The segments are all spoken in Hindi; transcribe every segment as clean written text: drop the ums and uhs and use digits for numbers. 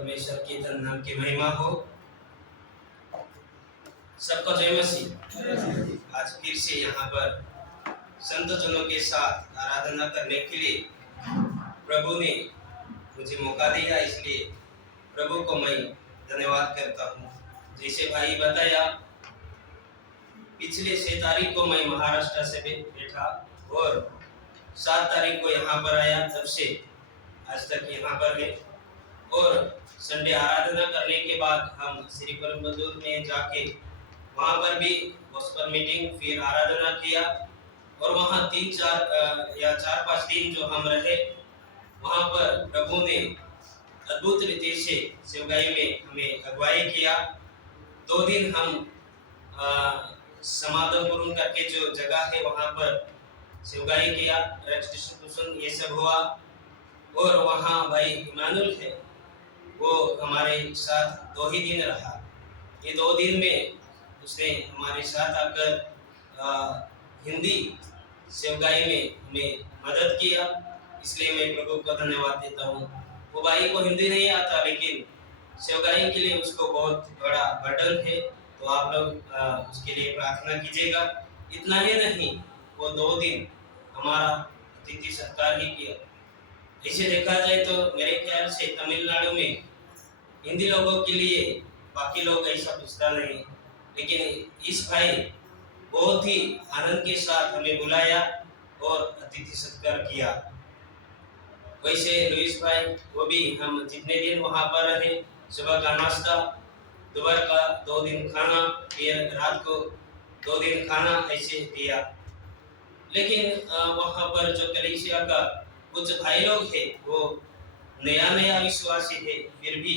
परमेश्वर के धन नाम की महिमा हो। सबको जय मसीह। आज फिर से यहाँ पर संत जनों के साथ आराधना करने के लिए प्रभु ने मुझे मौका दिया, इसलिए प्रभु को मैं धन्यवाद करता हूँ। जैसे भाई बताया, पिछले 6 तारीख को मैं महाराष्ट्र से बैठा और 7 तारीख को यहाँ पर आया, तब से आज तक यहाँ पर है। और संडे आराधना करने के बाद हम श्री परमबदूर में जाके वहाँ पर भी गॉस्पेल मीटिंग, फिर आराधना किया और वहाँ 3-4 या 4-5 दिन जो हम रहे, वहाँ पर प्रभु ने अद्भुत रीति से सेवकाई में हमें अगुवाई किया। 2 दिन हम समाधान पूर्ण करके जो जगह है वहाँ पर सेवकाई किया, रजिस्ट्रेशन ये सब हुआ। और वहाँ भाई इमानुएल है, वो हमारे साथ 2 ही दिन रहा। ये 2 दिन में उसने हमारे साथ आकर हिंदी सेवकाई में हमें मदद किया, इसलिए मैं प्रभु को धन्यवाद देता हूँ। वो भाई को हिंदी नहीं आता, लेकिन सेवकाई के लिए उसको बहुत बड़ा बर्डन है, तो आप लोग उसके लिए प्रार्थना कीजिएगा। इतना ही नहीं, वो 2 दिन हमारा अतिथि सत्कार ही किया। इसे देखा जाए तो मेरे ख्याल से तमिलनाडु में हिंदी लोगों के लिए बाकी लोग ऐसा पूछता नहीं, लेकिन इस भाई बहुत ही आनंद के साथ हमें बुलाया और अतिथि सत्कार किया। वैसे लुइस भाई, वो भी हम जितने दिन वहाँ पर रहे, सुबह का नाश्ता, दोपहर का 2 दिन खाना, फिर रात को 2 दिन खाना ऐसे दिया। लेकिन वहाँ पर जो कलीसिया का कुछ भाई लोग हैं, वो नया विश्वासी है, फिर भी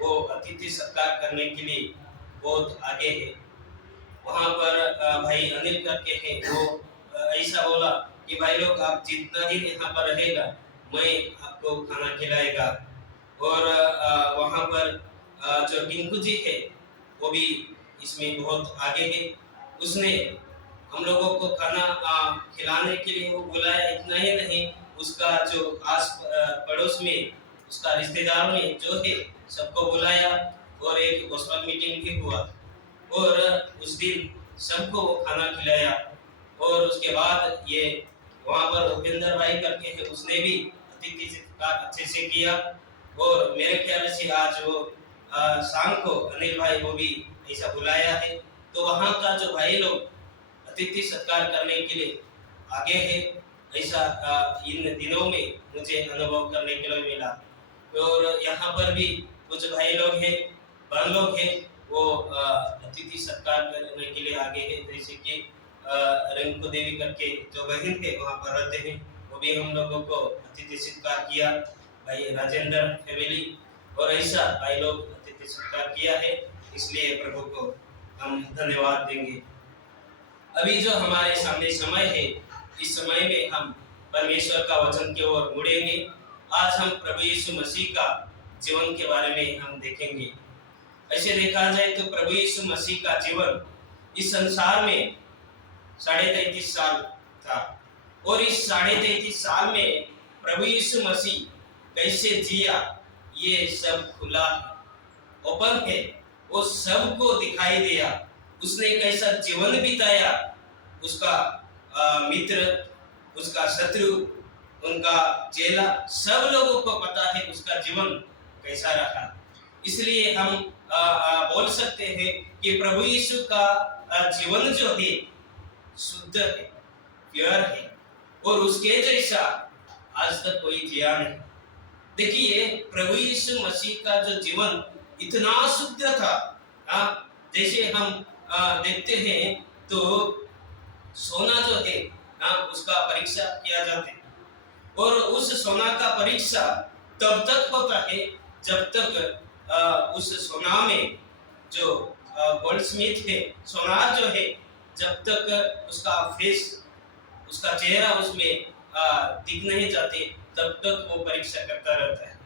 वो अतिथि सत्कार करने के लिए बहुत आगे है। वहाँ पर भाई अनिल करके हैं, वो ऐसा बोला कि भाई लोग आप जितना दिन यहाँ पर रहेगा, मैं आपको खाना खिलाएगा। और वहाँ पर जो टिंकू जी है, वो भी इसमें बहुत आगे है। उसने हम लोगों को खाना खिलाने के लिए वो बुलाया। इतना ही नहीं, उसका जो आस पड़ोस में उसका रिश्तेदार में जो है सबको बुलाया और एक गॉस्पेल मीटिंग भी हुआ और उस दिन सबको वो खाना खिलाया। और उसके बाद ये वहाँ पर उपेंद्र भाई करके है, उसने भी अतिथि सत्कार अच्छे से किया। और मेरे ख्याल से आज वो शाम को अनिल भाई वो भी ऐसा बुलाया है। तो वहाँ का जो भाई लोग अतिथि सत्कार करने के लिए आगे है, ऐसा इन दिनों में मुझे अनुभव करने के लिए मिला। और यहाँ पर भी कुछ भाई लोग हैं, बहन लोग हैं, वो अतिथि सत्कार करने के लिए आगे है। जैसे कि रिंकू देवी करके जो बहन है वहाँ पर रहते हैं, वो भी हम लोगों को अतिथि सत्कार किया। भाई राजेंद्र फैमिली और ऐसा भाई लोग अतिथि सत्कार किया है, इसलिए प्रभु को हम धन्यवाद देंगे। अभी जो हमारे सामने समय है, इस समय में हम परमेश्वर का वचन की ओर मुड़ेंगे। आज हम प्रभु यीशु मसीह का जीवन के बारे में हम देखेंगे। ऐसे देखा जाए तो प्रभु यीशु मसीह का जीवन इस संसार में 33.5 साल था और इस 33.5 साल में प्रभु यीशु मसीह कैसे जिया, ये सब खुला ओपन है, वो सबको दिखाई दिया। उसने कैसा जीवन बिताया, उसका मित्र, उसका शत्रु, उनका चेला, सब लोगों को पता है उसका जीवन कैसा रहा। इसलिए हम बोल सकते हैं कि प्रभु यीशु का जीवन जो है शुद्ध है, प्योर है और उसके जैसा आज तक कोई जिया नहीं। देखिए, प्रभु यीशु मसीह का जो जीवन इतना शुद्ध था, जैसे हम देखते हैं तो सोना जो है उसका परीक्षा किया जाता है और उस सोना का परीक्षा तब तक होता है जब तक उस सोना में जो गोल्ड स्मिथ है, सोनार जो है, जब तक उसका फेस, उसका चेहरा उसमें दिख नहीं जाते, तब तक वो परीक्षा करता रहता है।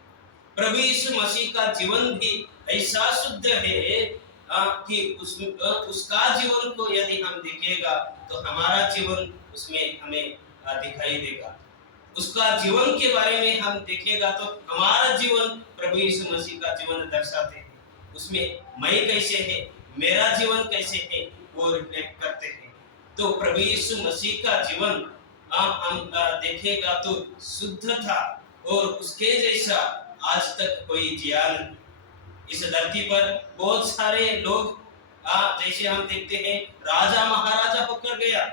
प्रभु यीशु मसीह का जीवन भी ऐसा शुद्ध है कि उसका जीवन को यदि हम देखेगा तो हमारा जीवन उसमें हमें दिखाई देगा। उसका जीवन के बारे में हम देखेगा तो हमारा जीवन प्रभु यीशु मसीह का जीवन दर्शाते हैं। उसमें मैं कैसे है, मेरा जीवन कैसे है, वो रिफ्लेक्ट करते हैं। तो प्रभु यीशु मसीह का जीवन हम देखेगा तो शुद्ध था और उसके जैसा आज तक कोई जिया नहीं। इस धरती पर बहुत सारे लोग जैसे हम देखते हैं राजा महाराजा होकर गया,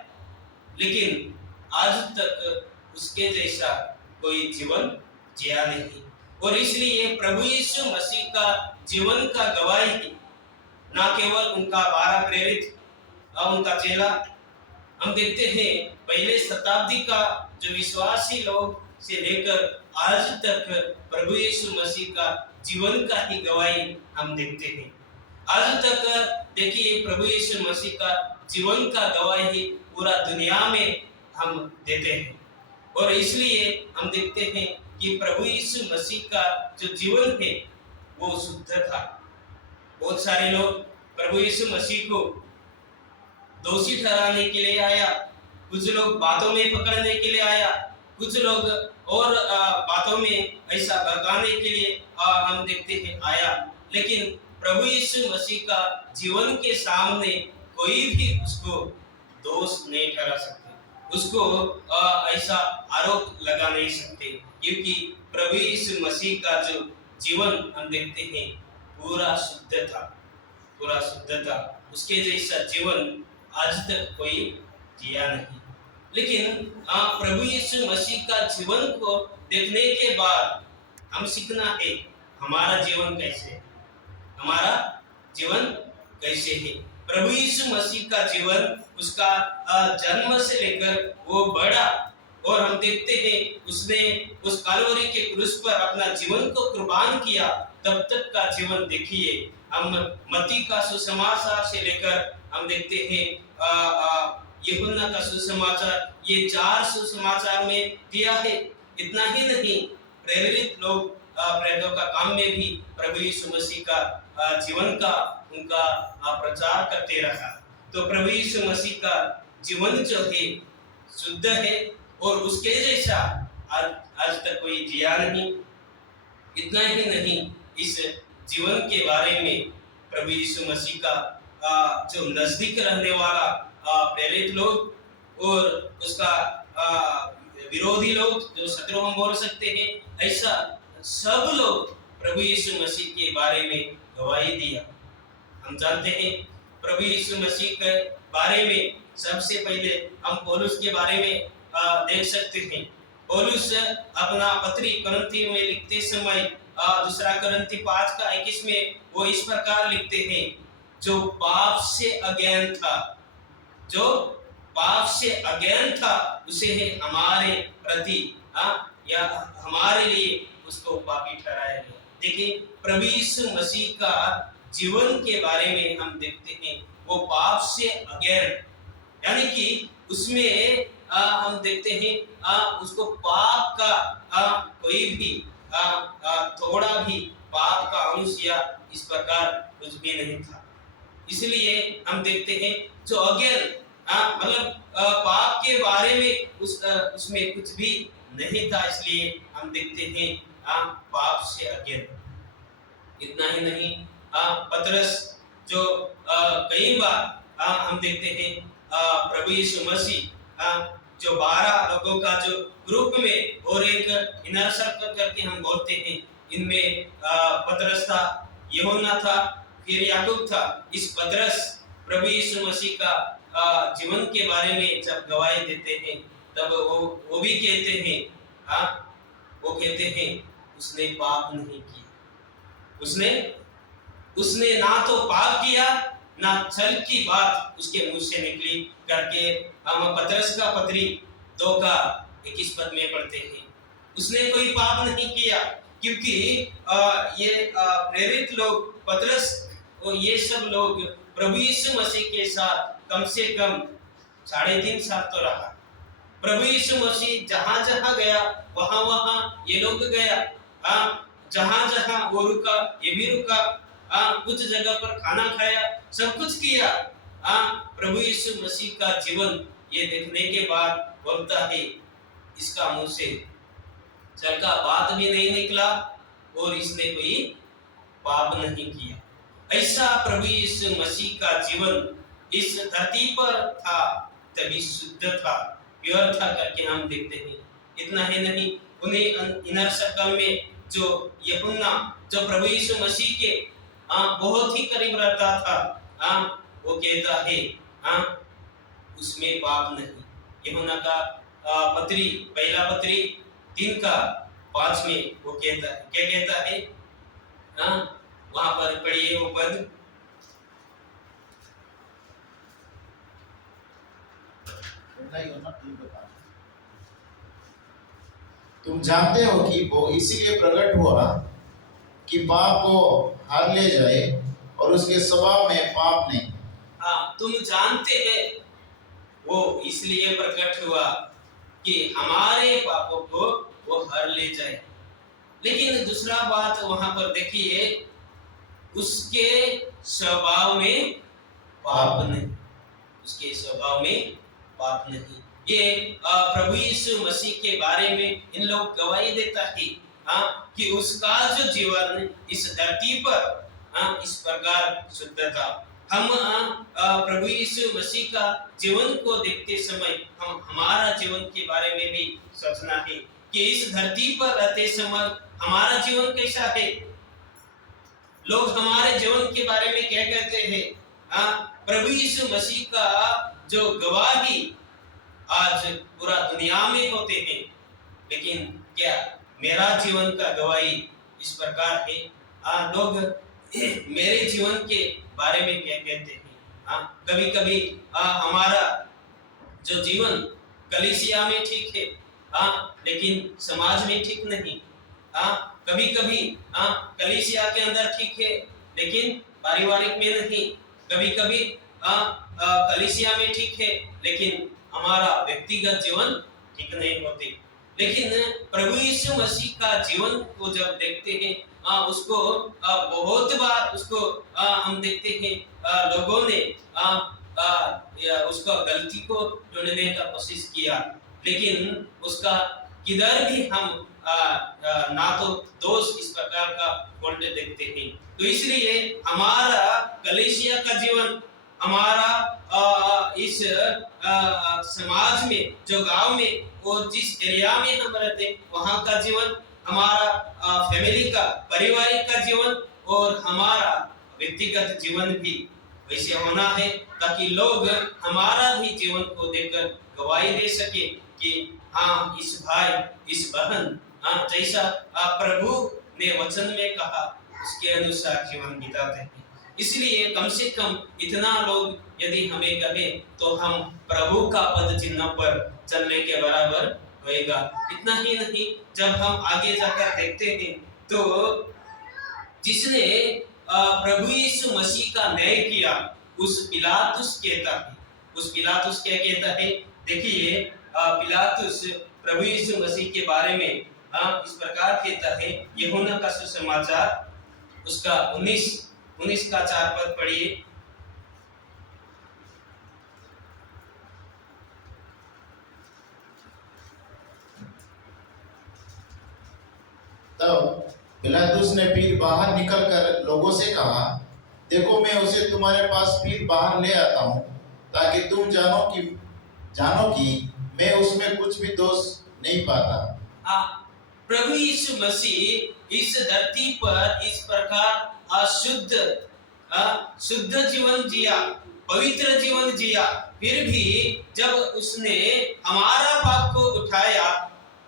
लेकिन आज तक उसके जैसा कोई जीवन जिया नहीं। और इसलिए प्रभु यीशु मसीह का जीवन का गवाही ना केवल उनका 12 प्रेरित और उनका चेला, हम देखते हैं पहले शताब्दी का जो विश्वासी लोग से लेकर आज तक प्रभु यीशु मसीह का जीवन का ही गवाही हम देखते हैं। आज तक देखिए प्रभु यीशु मसीह का जीवन का गवाही पूरा दुनिया में हम देते हैं। और इसलिए हम देखते हैं कि प्रभु यीशु मसीह का जो जीवन है वो शुद्ध था। बहुत सारे लोग प्रभु यीशु मसीह को दोषी ठहराने के लिए आया, कुछ लोग बातों में पकड़ने के लिए आया, कुछ लोग और बातों में ऐसा भड़काने के लिए हम देखते हैं आया। लेकिन प्रभु यीशु मसीह का जीवन के सामने कोई भी उसको दोष नहीं ठहरा सकते, उसको ऐसा आरोप लगा नहीं सकते, क्योंकि प्रभु यीशु मसीह का जो जीवन हम देखते हैं पूरा शुद्ध था, पूरा शुद्ध था। उसके जैसा जीवन आज तक कोई जिया नहीं। लेकिन प्रभु यीशु मसीह का जीवन को देखने के बाद हम सीखना है हमारा जीवन कैसे है, हमारा जीवन कैसे है। प्रभु यीशु मसीह का जीवन उसका जन्म से लेकर वो बड़ा, और हम देखते हैं उसने उस कालवरी के क्रूस पर अपना जीवन को कुर्बान किया, तब तक का जीवन देखिए। हम मत्ती का सुसमाचार से लेकर हम देखते हैं यूहन्ना का सुसमाचार, ये 4 सुसमाचार में दिया है। इतना ही नहीं, प्रेरित लोग प्रेरितों का काम में भी प्रभु यीशु मसीह का जीवन का उनका प्रचार करते रहा। तो प्रभु यीशु मसीह का जीवन जो है शुद्ध है और उसके जैसा आज तक कोई जिया नहीं। इतना ही नहीं, इस जीवन के बारे में प्रभु यीशु मसीह का जो नजदीक रहने वाला प्रेरित लोग और उसका विरोधी लोग, जो शत्रु हम बोल सकते हैं, ऐसा सब लोग प्रभु यीशु मसीह के बारे में गवाही दिया। हम जानते हैं प्रभु यीशु मसीह के बारे में सबसे पहले हम पौलुस के बारे में देख सकते हैं। पौलुस अपना पत्री कुरिन्थियों में लिखते समय दूसरा कुरिन्थी 5 का 21 में वो इस प्रकार लिखते हैं, जो पाप से अज्ञान था, जो पाप से अज्ञान था उसे हमारे प्रति या हमारे लिए उसको पापी ठहराया गया। देखिए प्रभु यीशु मसीह का जीवन के बारे में हम देखते हैं वो पाप से अज्ञान, यानी कि उसमें हम देखते हैं उसको पाप का कोई भी थोड़ा भी पाप का अंश या इस प्रकार कुछ भी नहीं था। इसलिए हम देखते हैं जो अज्ञान मतलब पाप के बारे में उसमें कुछ भी नहीं था, इसलिए हम देखते हैं पाप से अज्ञान। इतना ही नहीं, पतरस जो कई बार हम देखते हैं प्रभु यीशु मसीह जो 12 लोगों का जो ग्रुप में और एक इनर सर्कल करके हम बोलते हैं, इनमें पतरस था, यूहन्ना था, फिर याकूब था। इस पतरस प्रभु यीशु मसीह का जीवन के बारे में जब गवाही देते हैं तब वो भी कहते हैं वो कहते हैं उसने पाप नहीं किया, उसने ना तो पाप किया ना छल की बात उसके मुंह से निकली करके हम पतरस का पत्री 2 का 21 पद में पढ़ते हैं। उसने कोई पाप नहीं किया, क्योंकि ये प्रेरित लोग पतरस और ये सब लोग प्रभु यीशु मसीह के साथ कम से कम 3.5 साल तो रहा। प्रभु यीशु मसीह जहां जहां गया वहां ये लोग गया, जहां जहां वो रुका ये भी रुका, कुछ जगह पर खाना खाया, सब कुछ किया। प्रभु यीशु मसीह का जीवन ये देखने के बाद बोलता है इसका मुंह से छल का बात भी नहीं निकला और इसने कोई पाप नहीं किया। ऐसा प्रभु यीशु मसीह का जीवन इस धरती पर था, तभी शुद्ध था, प्योर था करके हम देखते हैं। इतना ही नहीं, उन्हें इनर सर्कल में जो यूहन्ना जो प्रभु यीशु मसीह के बहुत ही करीब रहता था, वो कहता है उसमें पाप नहीं। यूहन्ना का पत्री, पहला पत्री 3:5 में वो कहता है, क्या कहता है? वहां पर पढ़िए वो पद। तुम जानते हो कि वो इसीलिए प्रकट हुआ कि पाप को हार ले जाए और उसके स्वभाव में पाप नहीं। तुम जानते हैं वो इसलिए प्रकट हुआ कि हमारे पापों को वो हर ले जाए। लेकिन दूसरा बात वहां पर देखिए, उसके स्वभाव में पाप नहीं, उसके स्वभाव में पाप नहीं। ये प्रभु यीशु मसीह के बारे में इन लोग गवाही देता है कि उसका जो जीवन इस धरती पर इस प्रकार शुद्ध था। हम प्रभु यीशु मसीह का जीवन को देखते समय हम हमारा जीवन के बारे में भी सोचना है कि इस धरती पर रहते समय हमारा जीवन कैसा है। लोग हमारे जीवन के बारे में क्या कहते हैं? प्रभु यीशु मसीह का जो गवाही आज पूरा दुनिया में होते हैं, लेकिन क्या मेरा जीवन का गवाही इस प्रकार है? लोग मेरे जीवन के बारे में क्या कहते हैं? कभी कभी हमारा जो जीवन कलीसिया में ठीक है, लेकिन समाज में ठीक नहीं। कभी कभी कलीसिया के अंदर ठीक है, लेकिन पारिवारिक में नहीं। कभी कभी कलीसिया में ठीक है, लेकिन हमारा व्यक्तिगत जीवन ठीक नहीं होते। लेकिन प्रभु यीशु मसीह का जीवन को जब देखते हैं, उसको बहुत बार उसको हम देखते हैं लोगों ने उसका गलती को ढूंढने का कोशिश किया, लेकिन उसका किधर भी हम ना तो दोष इस प्रकार का फॉल्ट देखते हैं। तो इसलिए हमारा कलीसिया का जीवन, हमारा इस समाज में, जो गांव में और जिस एरिया में हम रहते हैं वहां का जीवन, हमारा फैमिली का, पारिवारिक का जीवन और हमारा व्यक्तिगत जीवन भी वैसे होना है, ताकि लोग हमारा भी जीवन को देखकर गवाही दे सके कि हाँ, इस भाई, इस बहन जैसा प्रभु ने वचन में कहा उसके अनुसार जीवन बिताते हैं। इसलिए कम से कम इतना लोग यदि हमें कहे तो हम प्रभु का पद चिन्ह पर चलने के बराबर होएगा। इतना ही नहीं, जब हम आगे जाकर देखते हैं तो जिसने प्रभु यीशु मसीह का न्याय किया उस पिलातुस कहता है, उस पिलातुस क्या कहता है? देखिए, पिलातुस प्रभु यीशु मसीह के बारे में इस प्रकार कहता है। यूहन्ना का सुसमाचार उसका 19 का 4 पद पढ़िए। तब पिलातुस ने फिर बाहर निकलकर लोगों से कहा, देखो मैं उसे तुम्हारे पास फिर बाहर ले आता हूँ, ताकि तुम जानो कि मैं उसमें कुछ भी दोष नहीं पाता। प्रभु यीशु मसीह इस धरती पर इस प्रकार शुद्ध जीवन जिया, पवित्र जीवन जिया, फिर भी जब उसने हमारा पाप को उठाया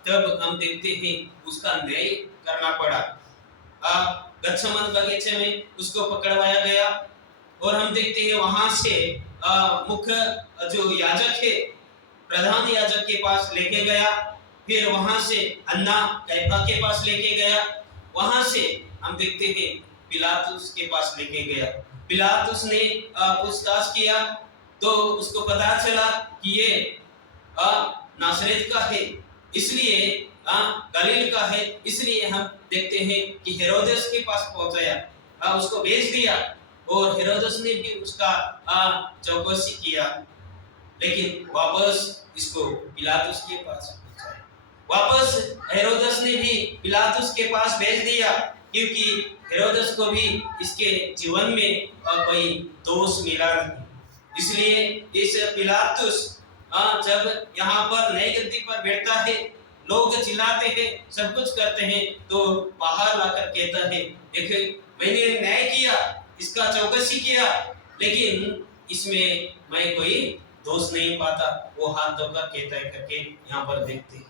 तब हम देखते हैं उसका न्याय करना पड़ा। गत्सेमन बगीचे में उसको पकड़वाया गया और हम देखते हैं वहां से मुख्य जो याजक है, प्रधान याजक के पास लेके गया, फिर वहां से अन्ना कैफा के पास लेके गया, वहां से हम देखते हैं पिलातुस के पास लेके गया। पिलातुस ने पूछताछ किया तो उसको पता चला कि ये नासरेत का है, इसलिए गलील का है। इसलिए हम देखते हैं कि हेरोदेस के पास पहुंचाया, उसको भेज दिया और हेरोदेस ने भी उसका चौकसी किया, लेकिन वापस इसको पिलातुस के पास पहुंचाया। वापस हेरोदस ने भी पिलातुस के पास भेज दिया, क्योंकि हेरोदस को भी इसके जीवन में कोई दोष मिला नहीं। इसलिए इस पिलातुस जब यहाँ पर नई गद्दी पर बैठता है, लोग चिल्लाते हैं, सब कुछ करते हैं, तो बाहर लाकर कहता है, देखो मैंने न्याय किया, इसका चौकसी किया, लेकिन इसमें मैं कोई दोष नहीं पाता। वो हाथ धोकर कहता है करके यहाँ पर देखते हैं।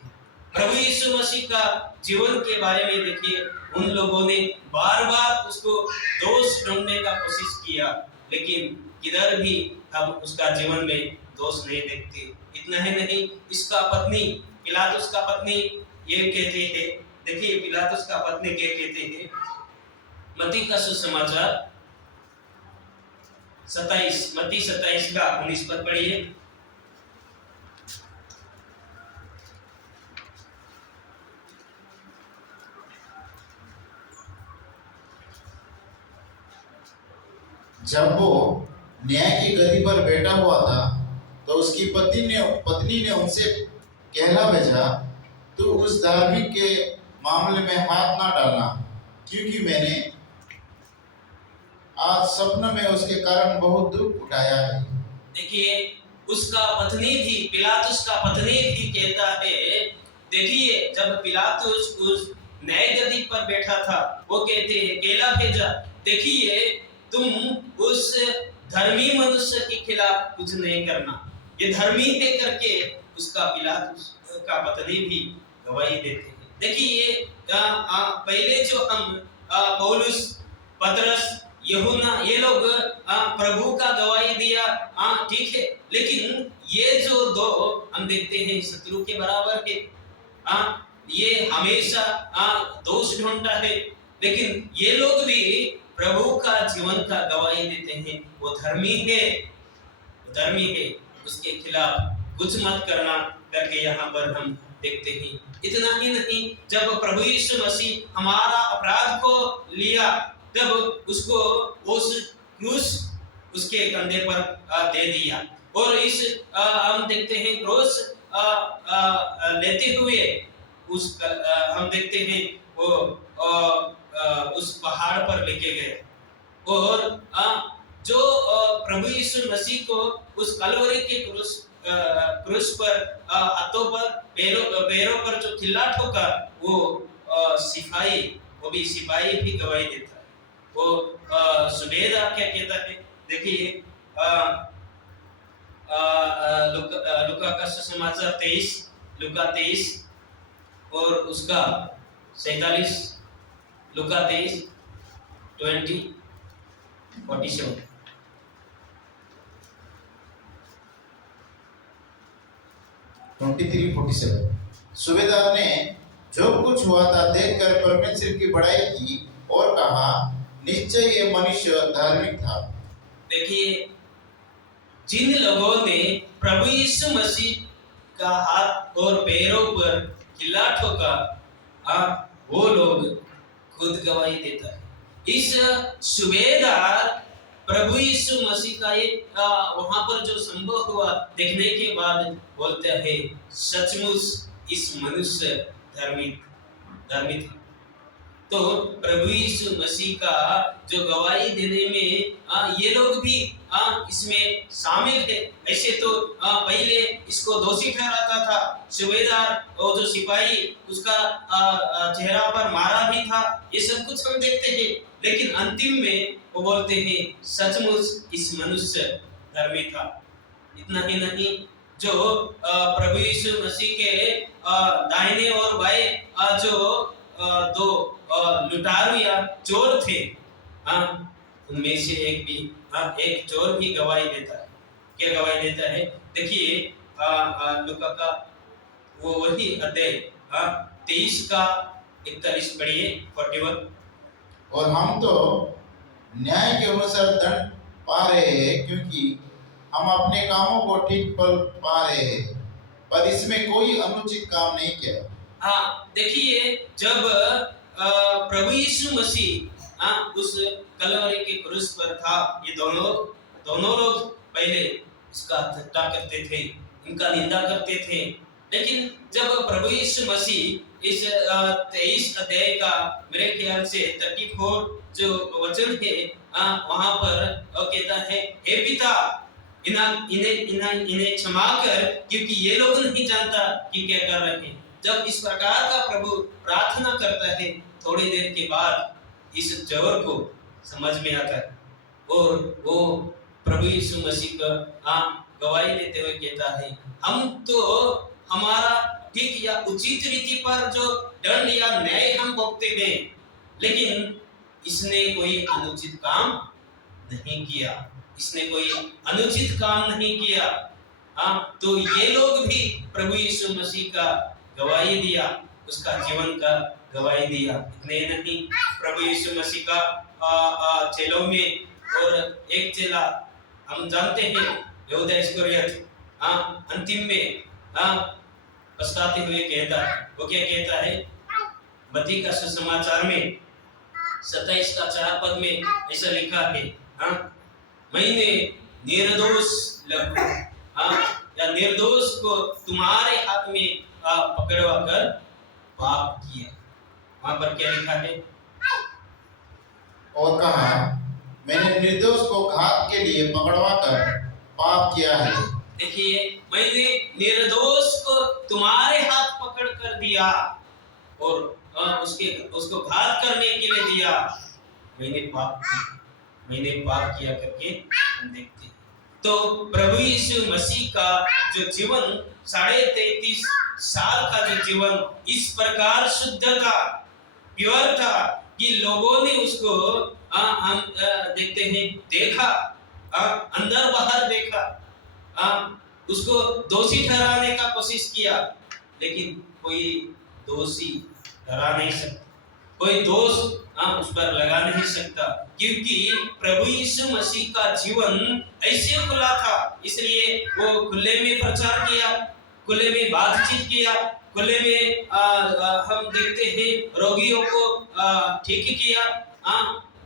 प्रभु यीशु मसीह का जीवन के बारे में देखिए, उन लोगों ने बार बार उसको दोष ढूंढने का कोशिश किया, लेकिन किधर भी अब उसका जीवन में दोष नहीं देखते। इतना ही नहीं, इसका पत्नी पिलातुस का पत्नी ये कहते हैं, देखिए पिलातुस का पत्नी क्या कहते हैं, मत्ती का सुसमाचार 27 मत्ती 27 का 19 पद पढ़िए। जब वो न्याय की गद्दी पर बैठा हुआ था, तो उसकी पत्नी ने उनसे कहला भेजा, तू उस धार्मिक के मामले में हाथ ना डालना, क्योंकि मैंने आज सपने में उसके कारण बहुत दुख उठाया है। देखिए उसका पत्नी थी, पिलातुस का पत्नी थी, कहता है, देखिए जब पिलातुस उस न्याय गद्दी पर बैठा था, वो कहते हैं कहला भेजा, देखिए तुम उस धर्मी मनुष्य के खिलाफ कुछ नहीं करना, ये धर्मी है करके उसका पिलातुस का पत्नी भी गवाही देते हैं। देखिए पहले जो हम पौलुस, पतरस, यूहन्ना, ये लोग प्रभु का गवाही दिया, ठीक है, लेकिन ये जो दो हम देखते हैं शत्रु के बराबर के, ये हमेशा दोष ढूंढता है, लेकिन ये लोग भी प्रभु का जीवन का गवाही देते हैं, वो धर्मी है, उसके खिलाफ कुछ मत करना करके यहाँ पर हम देखते हैं। इतना ही नहीं, जब प्रभु यीशु मसीह हमारा अपराध को लिया, तब उसको उस क्रूस उसके कंधे पर दे दिया, और इस हम देखते हैं क्रूस लेते हुए हम देखते हैं वो उस पहाड़ पर लेके गए, और जो प्रभु यीशु मसीह को उस कलवरी के क्रूस पर हाथों पर पैरों पर जो खिल्ला ठोका, वो सिपाही भी गवाही देता है। वो सुबेदार क्या कहता है, देखिए लूका का सुसमाचार 23 और उसका 47, लूका 23:20-47। सूबेदार ने जो कुछ हुआ था देखकर परमेश्वर की बड़ाई की और कहा, निश्चय ये मनुष्य धार्मिक था। देखिए जिन लोगों ने प्रभु यीशु मसीह का हाथ और पैरों पर खिल्ला ठोका, वो लोग खुद गवाही देता है। इस सूबेदार प्रभु यीशु मसीह का एक वहां पर जो संभव हुआ देखने के बाद बोलते हैं, सचमुच इस मनुष्य धर्मी था। तो प्रभु यीशु मसीह का जो गवाही देने में ये लोग भी इसमें शामिल है। ऐसे तो पहले इसको दोषी ठहराता था सूबेदार, और जो सिपाही उसका चेहरा पर मारा भी था, ये सब कुछ हम देखते हैं, लेकिन अंतिम में वो बोलते हैं सचमुच इस मनुष्य धर्मी था। इतना ही नहीं, जो प्रभु यीशु मसीह के दाहिने और बाएं जो दो लुटारू या चोर थे, उनमें से एक चोर भी गवाही देता है। क्या गवाही देता है? देखिए लूका का वो वही अध्याय 23 का 41 पढ़िए 41। और हम तो न्याय के अनुसार दंड पा रहे हैं, क्योंकि हम अपने कामों को ठीक फल पा रहे हैं, पर इसमें कोई अनुचित काम नहीं किया। देखिए जब प्रभु यीशु मसीह उस कलवरी के क्रूस पर था, ये दोनों लोग पहले इसका ठट्टा करते थे, इनका निंदा करते थे, लेकिन जब प्रभु यीशु मसीह इस 23 अध्याय का मेरे ख्याल से 34 जो वचन है वहां पर वो कहता है, हे पिता इन्हें क्षमा कर, क्योंकि ये लोग नहीं जानता कि क्या कर रहे हैं। जब इस प्रकार का प्रभु प्रार्थना करता है, थोड़ी देर के बाद इस चोर को समझ में आता है और वो प्रभु यीशु मसीह का गवाही देते हुए कहता है, हम तो हमारा ठीक या उचित रीति पर जो दंड या न्याय हम भोगते हैं, लेकिन इसने कोई अनुचित काम नहीं किया, इसने कोई अनुचित काम नहीं किया। तो ये लोग भी प्रभु यीशु मसीह का गवाही दिया, उसका जीवन का गवाही दिया। इतने नहीं, प्रभु यीशु मसीह का चेलों में और एक चेला हम जानते हैं, यहूदा इस्करियोत, अंतिम में पछताते हुए कहता है, वो क्या कहता है? मत्ती का सुसमाचार में 27 का 4 पद में ऐसा लिखा है, मैंने निर्दोष या निर्दोष को तुम्हारे हाथ में पकड़वा कर पाप किया। वहां पर क्या लिखा है? और कहा, मैंने निर्दोष को घात के लिए पकड़वा कर पाप किया है। देखिए, मैंने निर्दोष को तुम्हारे हाथ पकड़ कर दिया और उसको घात करने के लिए दिया। मैंने पाप किया करके हम देखते हैं। तो प्रभु यीशु मसीह का जो जीवन 33.5 साल का जो जीवन इस प्रकार शुद्ध था, प्योर था कि लोगों ने उसको हम देखते हैं, देखा, अंदर बाहर देखा, उसको दोषी ठहराने का कोशिश किया, लेकिन कोई दोषी ठहरा नहीं सकता, कोई दोष उस पर लगा नहीं सकता, क्योंकि प्रभु यीशु मसीह का जीवन ऐसे खुला था। इसलिए वो खुले में प्रचार किया, खुले में बातचीत किया, खुले में हम देखते हैं रोगियों को ठीक किया,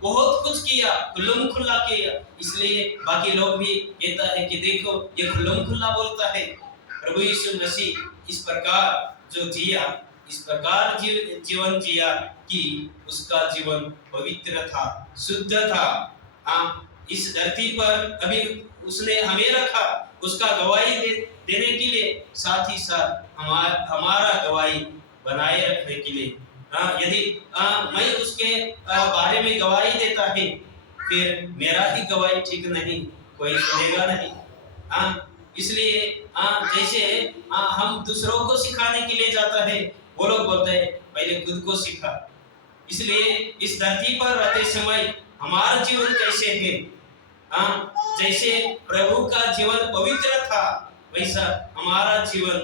बहुत कुछ किया, खुल्लम खुल्ला किया। इसलिए बाकी लोग भी कहता है कि देखो ये खुल्लम खुल्ला बोलता है। प्रभु यीशु मसीह इस प्रकार जो जिया, इस प्रकार जीवन जिया कि उसका जीवन पवित्र था, शुद्ध था। इस धरती पर अभी उसने हमें रखा, उसका गवाही देने के लिए, साथ ही साथ हमारा गवाही बनाए रखने के लिए। यदि मैं उसके बारे में गवाही देता है, फिर मेरा ही गवाही ठीक नहीं, कोई सुनेगा नहीं। इसलिए जैसे हम दूसरों को सिखाने के लिए जाता है, वो लोग बोलते हैं पहले खुद को सीखा। इसलिए इस धरती पर रहते समय हमारा जीवन कैसे है, जैसे प्रभु का जीवन पवित्र था, वैसा हमारा जीवन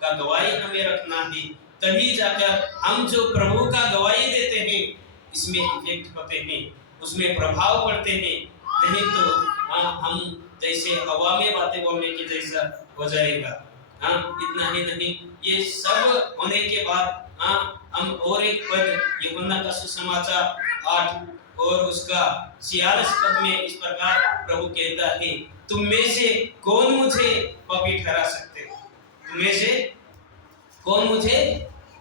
का गवाही हमें रखना है। तभी जाकर हम जो प्रभु का गवाही देते हैं, इसमें इफेक्ट होते हैं, उसमें प्रभाव पड़ते हैं। नहीं तो हम जैसे हवा में बातें बोलने के जैसा हो जाएगा। इतना ही नहीं, ये सब होने के बाद हम और एक पद यूहन्ना का सुसमाचार 8 और उसका 46 पद में इस प्रकार प्रभु कहता है, तुम में से कौन मुझे पापी ठहरा सकते हो? तुम में से कौन मुझे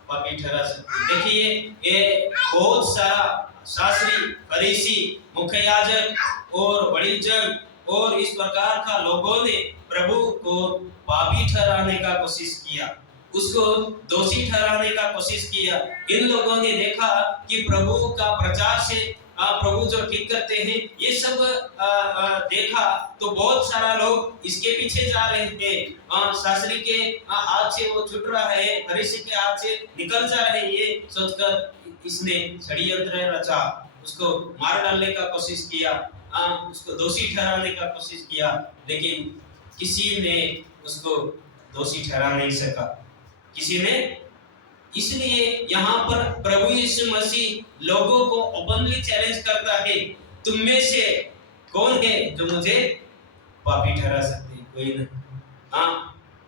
पापी ठहरा सकते? देखिए, ये बहुत सारा शास्त्री, फरीसी, मुख्य याजक और बड़ी जन और इस प्रकार का लोगों ने प्रभु को पापी ठहराने का कोशिश किया, उसको दोषी ठहराने का कोशिश किया। इन लोगों ने देखा कि प्रभु का प्रचार से प्रभु जो ठीक करते हैं, ये सब देखा तो बहुत सारा लोग इसके पीछे जा रहे हैं। शास्त्री के हाथ से वो छूट रहा है, फरीसी के हाथ से निकल जा रहे हैं, ये सोचकर इसने षड्यंत्र रचा, उसको मार डालने का कोशिश किया, उसको दोषी ठहराने का कोशिश किया, लेकिन किसी ने उसको दोषी ठहरा नहीं सका, किसी ने। इसलिए यहाँ पर प्रभु यीशु मसीह लोगों को ओपनली चैलेंज करता है, तुम में से कौन है जो मुझे पापी ठहरा सकते? कोई नहीं।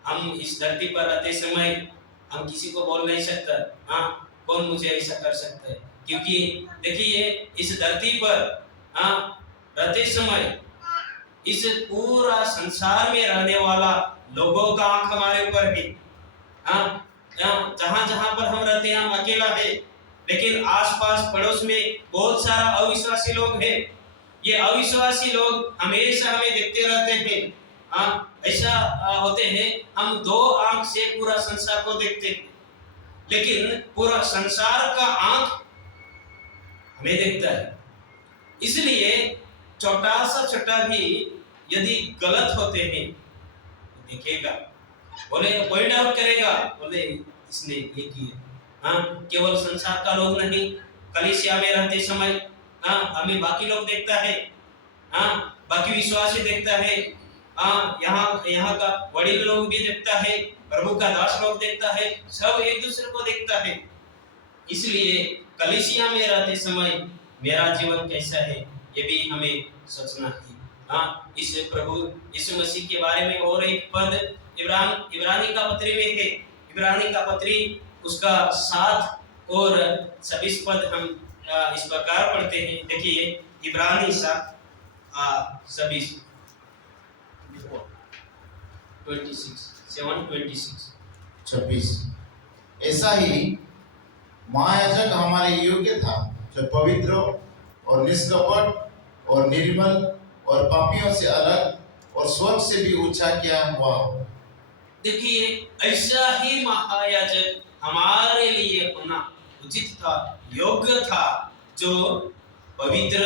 हम इस धरती पर रहते समय हम किसी को बोल नहीं सकता कौन मुझे ऐसा कर सकता है, क्योंकि देखिए इस धरती पर रहते समय इस पूरा संसार में रहने वाला लोगों का आंख हमारे ऊपर है। हाँ, जहाँ जहाँ पर हम रहते हैं हम अकेला है, लेकिन आसपास पड़ोस में बहुत सारा अविश्वासी लोग हैं। ये अविश्वासी लोग हमेशा हमें देखते रहते हैं। ऐसा होते हैं, हम दो आंख से पूरा संसार को देखते हैं, लेकिन पूरा संसार का आंख हमें देखता है। इसलिए छोटा सा छोटा भी यदि गलत होते हैं तो देखेगा, बोले पॉइंट आउट करेगा, बोले इसने ये किया। केवल संसार का लोग नहीं, कलीसिया में रहते समय हमें बाकी लोग देखता है, बाकी विश्वासी देखता है, यहाँ का वडील लोग भी देखता है, प्रभु का दास लोग देखता है, सब एक दूसरे को देखता है। इसलिए कलीसिया में रहते समय मेरा जीवन कैसा है ये भी हमें सोचना है। इस प्रभु यीशु मसीह के बारे में और एक पद इब्रानी का पत्री में है। इब्रानी का पत्री उसका 7 और 26 पद हम इस प्रकार पढ़ते हैं। देखिए इब्रानी 7:26 26। ऐसा ही महायाजक हमारे योग्य था, जो पवित्र और निष्कपट और निर्मल और पापियों से अलग और स्वर्ग से भी ऊंचा किया हुआ हो। देखिए ऐसा ही महायाजक हमारे लिए होना उचित था, योग्य था, जो पवित्र,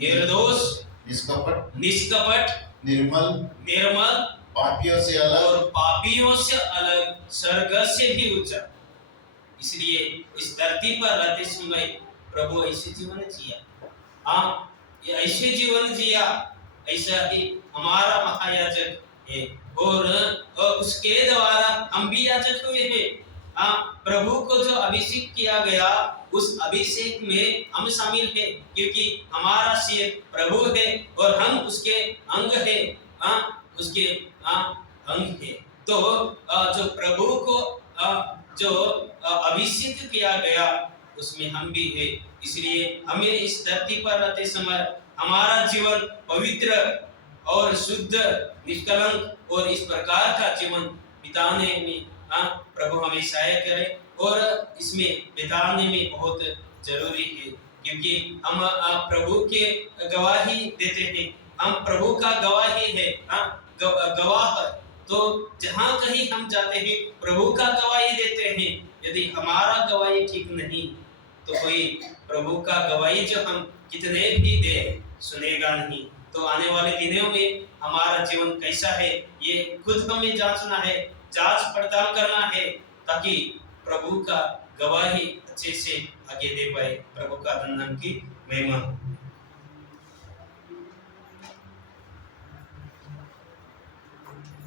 निर्दोष, निष्कपट, निर्मल, पापियों से अलग, स्वर्ग से भी ऊंचा। इसलिए इस धरती पर रहते समय प्रभु ऐसे जीवन जिया, ये ऐसे जीवन जिया, ऐसा ही हमारा महायाजक है और उसके द्वारा हम भी याजक हुए हैं। प्रभु को जो अभिषेक किया गया उस अभिषेक में हम शामिल हैं, क्योंकि हमारा सिर प्रभु है और हम उसके अंग है, उसके अंग है। तो जो प्रभु को जो अभिषेक किया गया उसमें हम भी है। इसलिए हमें इस धरती पर रहते समय हमारा जीवन पवित्र और शुद्ध, निष्कलंक और इस प्रकार का जीवन बिताने में प्रभु हमें सहायता करे, और इसमें बिताने में बहुत जरूरी है, क्योंकि हम प्रभु के गवाही देते हैं। हम प्रभु का गवाही है, गवाह। तो जहाँ कहीं हम जाते हैं प्रभु का गवाही देते हैं। यदि हमारा गवाही ठीक नहीं तो कोई प्रभु का गवाही जो हम कितने भी दे सुनेगा नहीं। तो आने वाले दिनों में हमारा जीवन कैसा है ये खुद हमें जांचना है, जांच पड़ताल करना है, ताकि प्रभु का गवाही अच्छे से आगे दे पाए। प्रभु का धन्यवाद की महिमा।